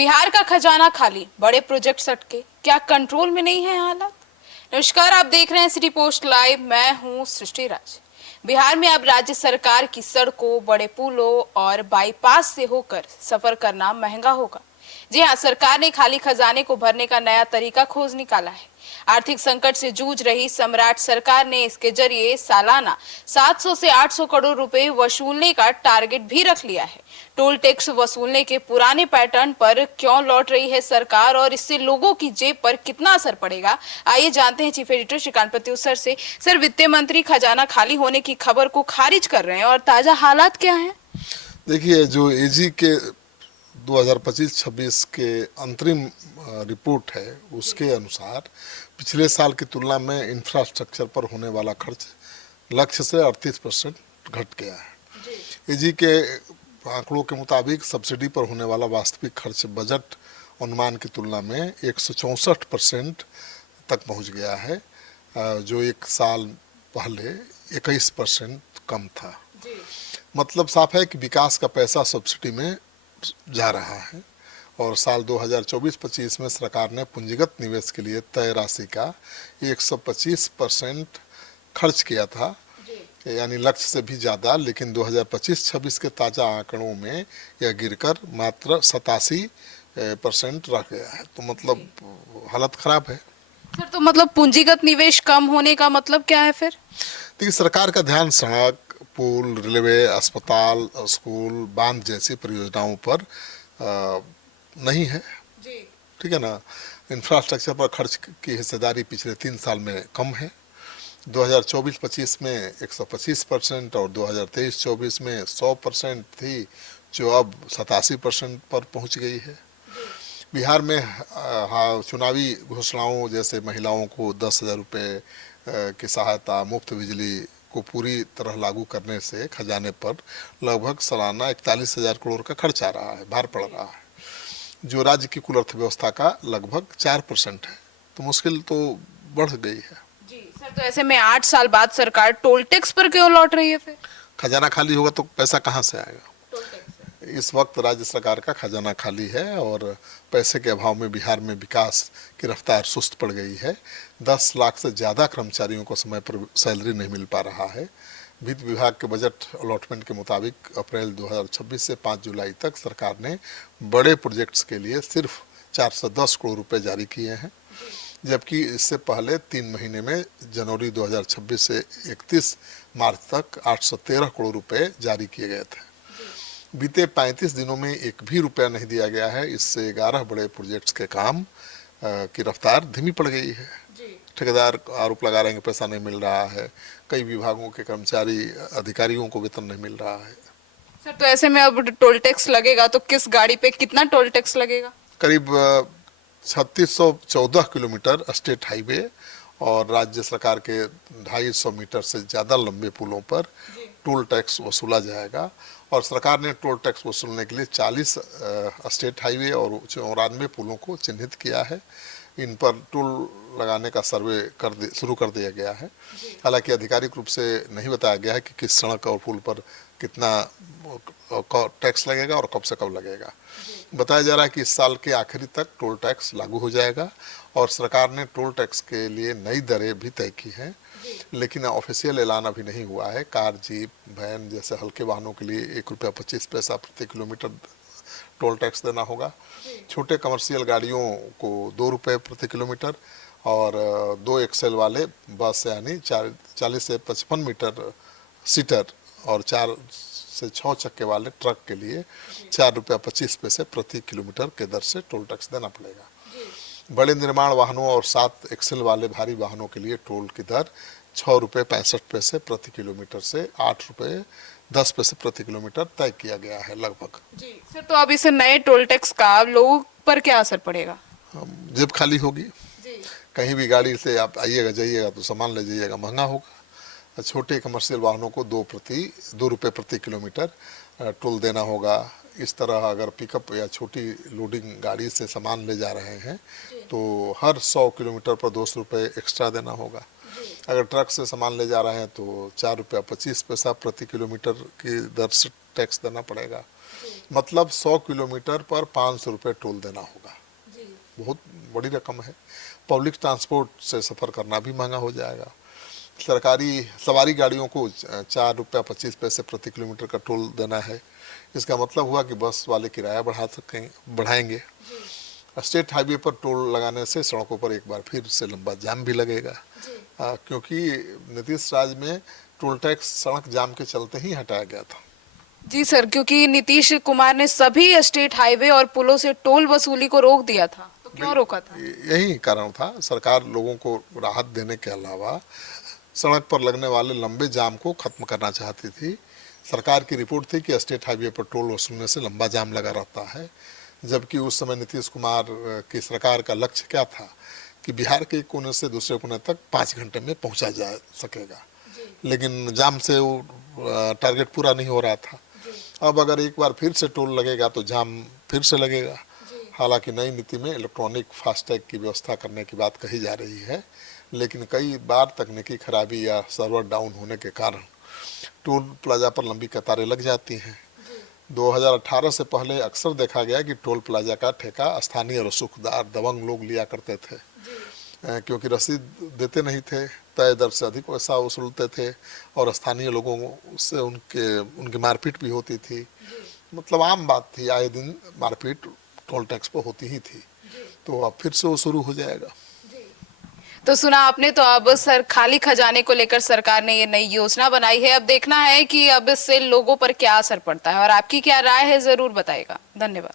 बिहार का खजाना खाली, बड़े प्रोजेक्ट अटके, क्या कंट्रोल में नहीं है हालात। नमस्कार, आप देख रहे हैं सिटी पोस्ट लाइव। मैं हूं सृष्टि राज। बिहार में अब राज्य सरकार की सड़कों, बड़े पुलों और बाईपास से होकर सफर करना महंगा होगा। जी हां, सरकार ने खाली खजाने को भरने का नया तरीका खोज निकाला है। आर्थिक संकट से जूझ रही सम्राट सरकार ने इसके जरिए सालाना 700 से 800 करोड़ रुपए वसूलने का टारगेट भी रख लिया है। टोल टैक्स वसूलने के पुराने पैटर्न पर क्यों लौट रही है सरकार और इससे लोगों की जेब पर कितना असर पड़ेगा, आइए जानते हैं chief editor Shrikant Pratyush sir से। सर, वित्त मंत्री खजाना खाली होने की खबर को खारिज कर रहे हैं और ताजा हालात क्या हैं? देखिए, जो एजी के 2025-26 के अंतरिम रिपोर्ट है उसके अनुसार पिछले साल की तुलना में इंफ्रास्ट्रक्चर पर होने वाला खर्च लक्ष्य से 38% घट गया है। एजी के आंकड़ों के मुताबिक सब्सिडी पर होने वाला वास्तविक खर्च बजट अनुमान की तुलना में 164% तक पहुंच गया है, जो एक साल पहले 21% कम था। मतलब साफ है कि विकास का पैसा सब्सिडी में जा रहा है और साल 2024-25 में सरकार ने पूंजीगत निवेश के लिए तय राशि का 125% खर्च किया था, यानी लक्ष्य से भी ज़्यादा। लेकिन 2025-26 के ताज़ा आंकड़ों में यह गिरकर मात्र 87% रह गया है। तो मतलब हालत खराब है। सर, तो मतलब पूंजीगत निवेश कम होने का मतलब क्या है फिर? देखिए, सरकार का ध्यान सड़क, पुल, रेलवे, अस्पताल, स्कूल, बांध जैसी परियोजनाओं पर नहीं है। ठीक है ना। इंफ्रास्ट्रक्चर पर खर्च की हिस्सेदारी पिछले 3 साल में कम है। 2024-25 में 125% और 2023-24 में 100% थी, जो अब 87% पर पहुंच गई है। बिहार में चुनावी घोषणाओं जैसे महिलाओं को 10,000 रुपये की सहायता, मुफ्त बिजली को पूरी तरह लागू करने से खजाने पर लगभग सालाना 41,000 करोड़ का खर्च आ रहा है, भार पड़ रहा है, जो राज्य की कुल अर्थव्यवस्था का लगभग 4% है। तो मुश्किल तो बढ़ गई है। जी सर, तो ऐसे में 8 साल बाद सरकार टोल टैक्स पर क्यों लौट रही है फिर? खजाना खाली होगा तो पैसा कहाँ से आएगा? टोल टैक्स से। इस वक्त राज्य सरकार का खजाना खाली है और पैसे के अभाव में बिहार में विकास की रफ्तार सुस्त पड़ गई है। 10 लाख से ज़्यादा कर्मचारियों को समय पर सैलरी नहीं मिल पा रहा है। वित्त विभाग के बजट अलॉटमेंट के मुताबिक अप्रैल 2026 से 5 जुलाई तक सरकार ने बड़े प्रोजेक्ट्स के लिए सिर्फ 410 करोड़ रुपए जारी किए हैं, जबकि इससे पहले 3 महीने में जनवरी 2026 से 31 मार्च तक 813 करोड़ रुपए जारी किए गए थे। बीते 35 दिनों में एक भी रुपया नहीं दिया गया है। इससे 11 बड़े प्रोजेक्ट्स के काम की रफ्तार धीमी पड़ गई है। ठेकेदार आरोप लगा रहे हैं कि पैसा नहीं मिल रहा है। कई विभागों के कर्मचारी, अधिकारियों को वेतन नहीं मिल रहा है। सर, तो ऐसे में अब टोल टैक्स लगेगा तो किस गाड़ी पे कितना टोल टैक्स लगेगा? करीब 3614 किलोमीटर स्टेट हाईवे और राज्य सरकार के 250 मीटर से ज़्यादा लंबे पुलों पर टोल टैक्स वसूला जाएगा। और सरकार ने टोल टैक्स वसूलने के लिए 40 स्टेट हाईवे और 94 पुलों को चिन्हित किया है। इन पर टोल लगाने का सर्वे शुरू कर दिया गया है। हालांकि आधिकारिक रूप से नहीं बताया गया है कि किस सड़क और पुल पर कितना टैक्स लगेगा और कब से कब लगेगा। बताया जा रहा है कि इस साल के आखिरी तक टोल टैक्स लागू हो जाएगा और सरकार ने टोल टैक्स के लिए नई दरें भी तय की हैं, लेकिन ऑफिशियल ऐलान अभी नहीं हुआ है। कार, जीप, वैन जैसे हल्के वाहनों के लिए 1.25 रुपया प्रति किलोमीटर टोल टैक्स देना होगा। छोटे कमर्शियल गाड़ियों को 2 रुपये प्रति किलोमीटर और 2 एक्सेल वाले बस यानी 40 से 55 मीटर सीटर और 4 से 6 चक्के वाले ट्रक के लिए 4.25 रुपये प्रति किलोमीटर के दर से टोल टैक्स देना पड़ेगा। बड़े निर्माण वाहनों और 7 एक्सेल वाले भारी वाहनों के लिए टोल की दर 6.65 रुपये प्रति किलोमीटर से 8.10 रुपये प्रति किलोमीटर तय किया गया है लगभग। जी सर, तो अब इस नए टोल टैक्स का लोगों पर क्या असर पड़ेगा? जेब खाली होगी। जी। कहीं भी गाड़ी से आप आइएगा जाइएगा तो सामान ले जाइएगा, महंगा होगा। छोटे कमर्शियल वाहनों को 2 रुपये प्रति किलोमीटर टोल देना होगा। इस तरह अगर पिकअप या छोटी लोडिंग गाड़ी से सामान ले जा रहे हैं तो हर 100 किलोमीटर पर 200 रुपये एक्स्ट्रा देना होगा। अगर ट्रक से सामान ले जा रहे हैं तो 4.25 रुपये प्रति किलोमीटर की दर से टैक्स देना पड़ेगा। मतलब 100 किलोमीटर पर 500 रुपये टोल देना होगा। बहुत बड़ी रकम है। पब्लिक ट्रांसपोर्ट से सफ़र करना भी महंगा हो जाएगा। सरकारी सवारी गाड़ियों को 4 रुपया 25 पैसे प्रति किलोमीटर का टोल देना है। इसका मतलब हुआ कि बस वाले किराया बढ़ाएंगे। स्टेट हाईवे पर टोल लगाने से सड़कों पर एक बार फिर से लंबा जाम भी लगेगा, क्योंकि नीतीश राज में टोल टैक्स सड़क जाम के चलते ही हटाया गया था। जी सर, क्योंकि नीतीश कुमार ने सभी स्टेट हाईवे और पुलों से टोल वसूली को रोक दिया था, तो क्यों रोका था? यही कारण था। सरकार लोगों को राहत देने के अलावा सड़क पर लगने वाले लंबे जाम को खत्म करना चाहती थी। सरकार की रिपोर्ट थी कि स्टेट हाईवे पर टोल वसूलने से लंबा जाम लगा रहता है, जबकि उस समय नीतीश कुमार की सरकार का लक्ष्य क्या था कि बिहार के एक कोने से दूसरे कोने तक 5 घंटे में पहुंचा जा सकेगा। लेकिन जाम से वो टारगेट पूरा नहीं हो रहा था। अब अगर एक बार फिर से टोल लगेगा तो जाम फिर से लगेगा। हालांकि नई नीति में इलेक्ट्रॉनिक फास्टैग की व्यवस्था करने की बात कही जा रही है, लेकिन कई बार तकनीकी खराबी या सर्वर डाउन होने के कारण टोल प्लाजा पर लंबी कतारें लग जाती हैं। 2018 से पहले अक्सर देखा गया कि टोल प्लाजा का ठेका स्थानीय रसूखदार दबंग लोग लिया करते थे, क्योंकि रसीद देते नहीं थे, तय दर से अधिक पैसा वसूलते थे और स्थानीय लोगों से उनकी मारपीट भी होती थी। मतलब आम बात थी, आए दिन मारपीट टोल टैक्स पर होती ही थी। तो अब फिर से वो शुरू हो जाएगा। तो सुना आपने, तो अब सर खाली खजाने को लेकर सरकार ने ये नई योजना बनाई है। अब देखना है कि अब इससे लोगों पर क्या असर पड़ता है, और आपकी क्या राय है जरूर बताइएगा। धन्यवाद।